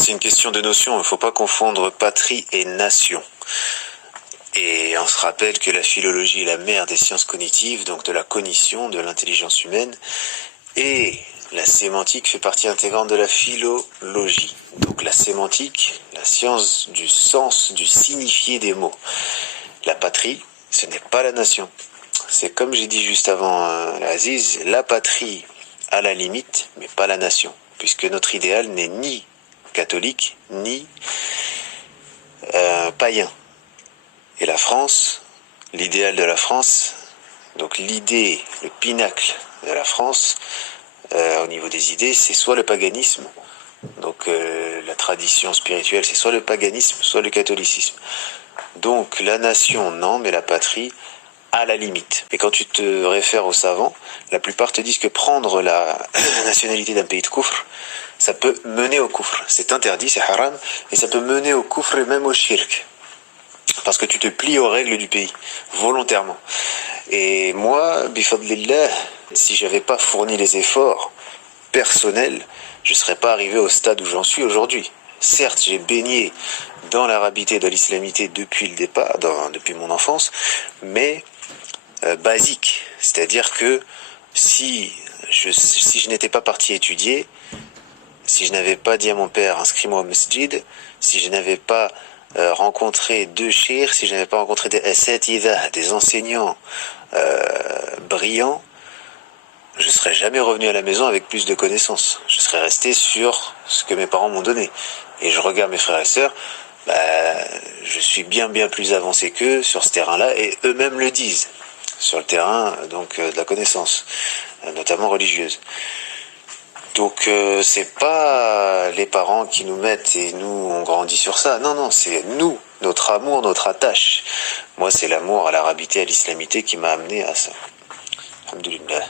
c'est une question de notion. Il ne faut pas confondre patrie et nation. Et on se rappelle que la philologie est la mère des sciences cognitives, donc de la cognition, de l'intelligence humaine. Et la sémantique fait partie intégrante de la philologie. Donc la sémantique, la science du sens, du signifié des mots. La patrie, ce n'est pas la nation. C'est comme j'ai dit juste avant, Aziz, la patrie à la limite, mais pas la nation. Puisque notre idéal n'est ni catholique, ni païen. Et la France, l'idéal de la France, donc l'idée, le pinacle de la France, au niveau des idées, c'est soit le paganisme, donc la tradition spirituelle, c'est soit le paganisme, soit le catholicisme. Donc la nation, non, mais la patrie, à la limite. Et quand tu te réfères aux savants, la plupart te disent que prendre la nationalité d'un pays de koufr, ça peut mener au koufr. C'est interdit, c'est haram, et ça peut mener au koufr et même au shirk. Parce que tu te plies aux règles du pays, volontairement. Et moi, bifadlillah, si j'avais pas fourni les efforts personnels, je serais pas arrivé au stade où j'en suis aujourd'hui. Certes, j'ai baigné dans l'arabité et dans l'islamité depuis le départ, depuis mon enfance, mais basique. C'est-à-dire que si je n'étais pas parti étudier, si je n'avais pas dit à mon père, inscris-moi au masjid, si je n'avais pas rencontré deux cheikhs, si je n'avais pas rencontré des asatidah, des enseignants brillants, je ne serais jamais revenu à la maison avec plus de connaissances. Je serais resté sur ce que mes parents m'ont donné. Et je regarde mes frères et sœurs, je suis bien plus avancé qu'eux sur ce terrain-là, et eux-mêmes le disent, sur le terrain donc de la connaissance, notamment religieuse. Donc c'est pas les parents qui nous mettent et nous on grandit sur ça. Non, c'est nous, notre amour, notre attache. Moi c'est l'amour à l'arabité, à l'islamité qui m'a amené à ça. Alhamdulillah.